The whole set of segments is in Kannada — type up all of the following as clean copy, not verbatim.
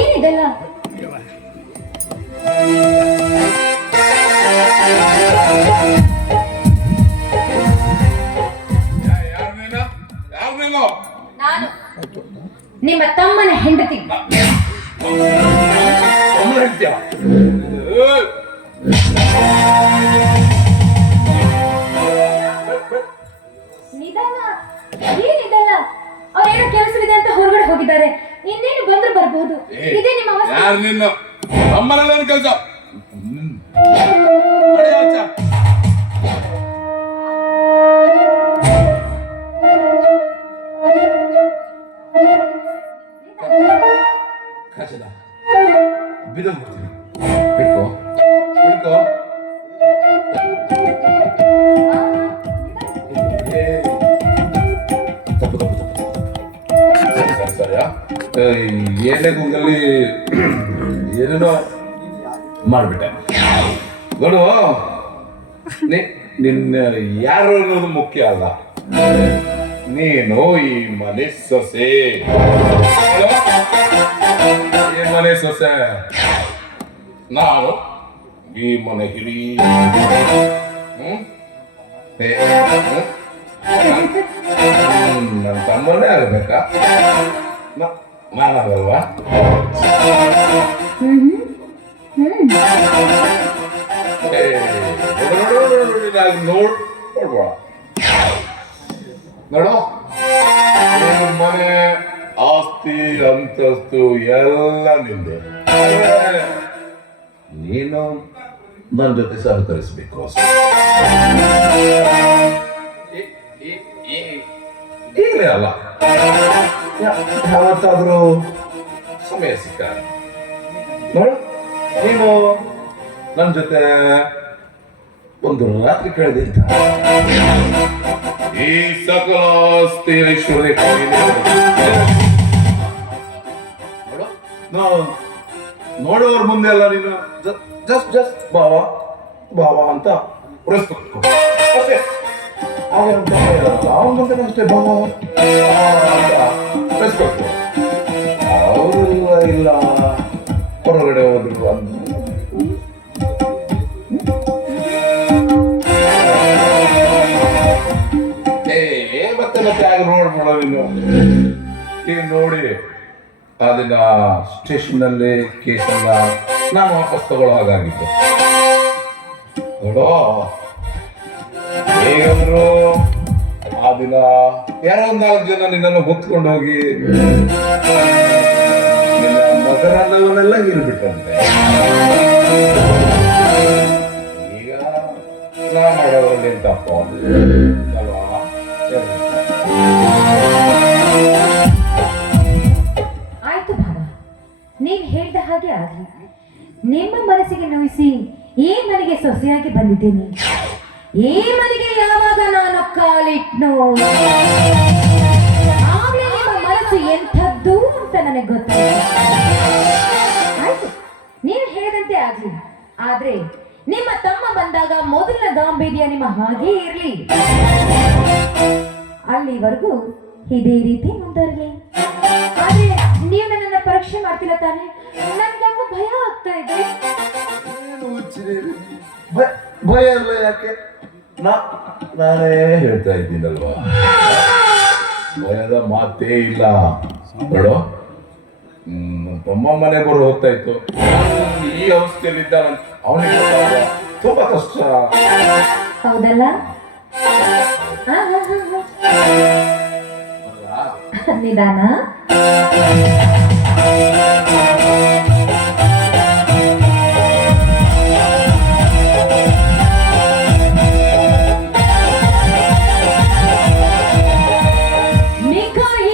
ಏನಿದೆಲ್ಲ? ನಾನು ನಿಮ್ಮ ತಮ್ಮನ ಹೆಂಡತಿ. ನಿಧಾನ, ಏನಿದೆಲ್ಲ? ಅವ್ರೇನೋ ಕೆಲಸವಿದೆ ಅಂತ ಹೊರಗಡೆ ಹೋಗಿದ್ದಾರೆ. ಇನ್ನೇನು ಬಂದ್ರು ಬರ್ಬಹುದು. ಇದೇ ನಿಮ್ಮ ಅವಸ್ಥೆ. ಯಾರು ನಿನ್ನ ಅಮ್ಮನಲ್ಲೇನು ಕೆಲಸ? ಬಿದ್ದೋಗ್ಬಿಡ್ತೀನಿ. ಬಿಟ್ಕೋ ಬಿಟ್ಕೋ. ತಪ್ಪು ತಪ್ಪು ತಪ್ಪು ಸರಿಯಾ? ಏನೇ ಗೂಗಲ್ಲಿ ಏನೇನೋ ಮಾಡಿಬಿಟ್ಟೆ. ನೋಡು, ನಿನ್ನ ಯಾರು ಅನ್ನೋದು ಮುಖ್ಯ ಅಲ್ಲ. ನೀನು ಈ ಮನೆ ಸೊಸೆ. ಈ ಮನೆ ಸೊಸೆ. ನಾನು ಈ ಮನೆ ಹಿರಿ. ನನ್ನ ತಮ್ಮನೇ ಆಗಬೇಕಾ? ನಾನಾಗಲ್ವಾ? ನೋಡ್ಬೋಣ. ನೋಡು, ಮನೆ ಆಸ್ತಿ ಅಂತಸ್ತು ಎಲ್ಲ ನಿಂದೆ. ನೀನು ನನ್ನ ಜೊತೆ ಸಹಕರಿಸಬೇಕು. ಈಗಲೇ ಅಲ್ಲ, ಯಾವತ್ತಾದ್ರೂ ಸಮಯ ಸಿಕ್ಕ ನೋಡು, ನೀನು ನನ್ನ ಜೊತೆ ಒಂದು ರಾತ್ರಿ ಕಳೆದಿದ್ದ ಈ ಸಕಲ ಆಸ್ತಿ ಐಶ್ವರ್ಯ ನೋಡೋರ ಮುಂದೆ ಅಲ್ಲ, ನೀನು ಜಸ್ಟ್ ಜಸ್ಟ್ ಬಾವಾ ಬಾವಾ ಅಂತ ರೆಸ್ಪೆಕ್ಟ್ ಅಷ್ಟೇ. ಅವನ ಮುಂದೆ ಅಷ್ಟೇ ಬಾವಾ ರೆಸ್ಪೆಕ್ಟ್. ಅವರು ಇಲ್ಲ ಹೊರಗಡೆ ಹೋದ್ರು ಅಂತ ಮತ್ತೆ ಮತ್ತೆ ಆಗ ನೋಡ್ಬೋಣ. ನೀನು ನೋಡಿ ಅದನ್ನ ಸ್ಟೇಷನ್ನಲ್ಲಿ ಕೇಸನ್ನ ನಾನು ವಾಪಸ್ ತಗೊಳ್ಳೋ ಹಾಗಾಗಿತ್ತು. ನೋಡೋ, ಹೇಗಂದ್ರು ಆ ದಿನ ಯಾರೋ ಒಂದು 4 ಜನ ನಿನ್ನನ್ನು ಹೊತ್ಕೊಂಡು ಹೋಗಿ ನಿನ್ನ ಮಗನಲ್ಲವನ್ನೆಲ್ಲ ಹೀರ್ಬಿಟ್ರಂತೆ. ಈಗ ನಾ ಮಾಡೋದ್ರಲ್ಲಿ ತಪ್ಪ ಅಲ್ವಾ? ಆಯ್ತು ಭಾವ, ನೀವ್ ಹೇಳ್ದ ಹಾಗೆ ಆಗ್ಲಿ. ನಿಮ್ಮ ಮನಸ್ಸಿಗೆ ನೋಯಿಸಿ ಈ ಮನೆಗೆ ಸೊಸೆಯಾಗಿ ಬಂದಿದ್ದೇನೆ. ಈ ಮನೆಗೆ ಯಾವಾಗ ನಾನು ಕಾಲಿಟ್ನೋ ಆಗ್ಲೇ ನಿಮ್ಮ ಮನಸ್ಸು ಎಂಥದ್ದು ಅಂತ ನನಗೆ ಗೊತ್ತಾಯ್ತು. ಆಯ್ತು, ನೀವು ಹೇಳಿದಂತೆ ಆಗ್ಲಿ. ಆದ್ರೆ ನಿಮ್ಮ ತಮ್ಮ ಬಂದಾಗ ಮೊದಲ ಗಾಂಭೀರ್ಯ ನಿಮ್ಮ ಹಾಗೇ ಇರ್ಲಿ. ಅಲ್ಲಿವರೆಗೂ ಇದೇ ರೀತಿ ಮುಂದುವರಲಿ. ಆದ್ರೆ ನೀವು ನನ್ನನ್ನು ಪರೀಕ್ಷೆ ಮಾಡ್ತಿಲ್ಲ ತಾನೆ? ನನ್ಗೆ ಭಯ ಆಗ್ತಾ ಇದೆ. ಭಯ ಅಲ್ಲ, ಯಾಕೆ? ನಾನೇ ಹೇಳ್ತಾ ಇದ್ದೀನಲ್ವಾ, ಭಯದ ಮಾತೇ ಇಲ್ಲ. ನೋಡು, ತಮ್ಮ ಮನೆ ಬರೋ ಹೋಗ್ತಾ ಇತ್ತು. ಈ ಅವಸ್ಥೆಯಲ್ಲಿದ್ದ ಅವನಿಗೆ ತುಂಬಾ ಕಷ್ಟ. ಹೌದಲ್ಲ? ನಿಧಾನ.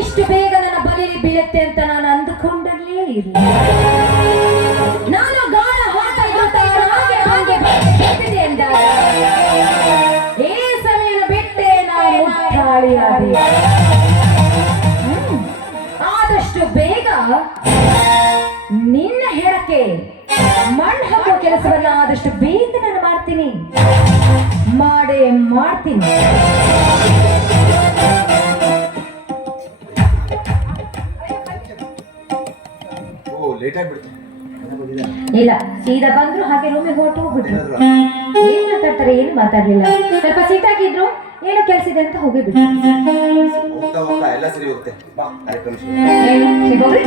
ಇಷ್ಟು ಬೇಗ ನನ್ನ ಬಲಿಯಲ್ಲಿ ಬೀಳುತ್ತೆ ಅಂತ ನಾನು ಅಂದುಕೊಂಡಲ್ಲೇ ಇಲ್ಲ. ನಾನು ಗಾಳ ಹಾಗೆ ಹಾಗೆ ಎಂದಾಗ ಈ ಸಮಯ ಬಿಟ್ಟೆ ನಾನು ಮುಟ್ಟಾಳಿಯಾದೆ. ನಿನ್ನ ಹೇಳಕ್ಕೆ ಮಣ್ಣು ಹಾಕೋ ಕೆಲಸವನ್ನ ಆದಷ್ಟು ಬೇಗ ನಾನು ಮಾಡ್ತೀನಿ, ಮಾಡೇ ಮಾಡ್ತೀನಿ. ಓ ಲೇಟ್ ಆಗ್ಬಿಡ್ತು. ಇಲ್ಲ, ಸೀದಾ ಬಂದ್ರು ಹಾಗೆ ರೂಮಿಗೆ ಹೊರಟು ಹೋಗ್ಬಿಟ್ರು. ಏನ್ ಮಾತಾಡ್ತಾರೆ, ಏನು ಮಾತಾಡ್ಲಿಲ್ಲ. ಸ್ವಲ್ಪ ಸೀಟಾಗಿದ್ರು, ಏನೋ ಕೆಲಸ ಇದೆ ಅಂತ ಹೋಗಿಬಿಟ್ರು. ಹೋಗ್ತಾ ಹೋಗ್ತಾ ಎಲ್ಲ ಸರಿ ಹೋಗುತ್ತೆ. ಬಾ ಕಾರ್ಯಕ್ರಮ ಶುರು. ಏನು? ಹೋಗ್ರಿ.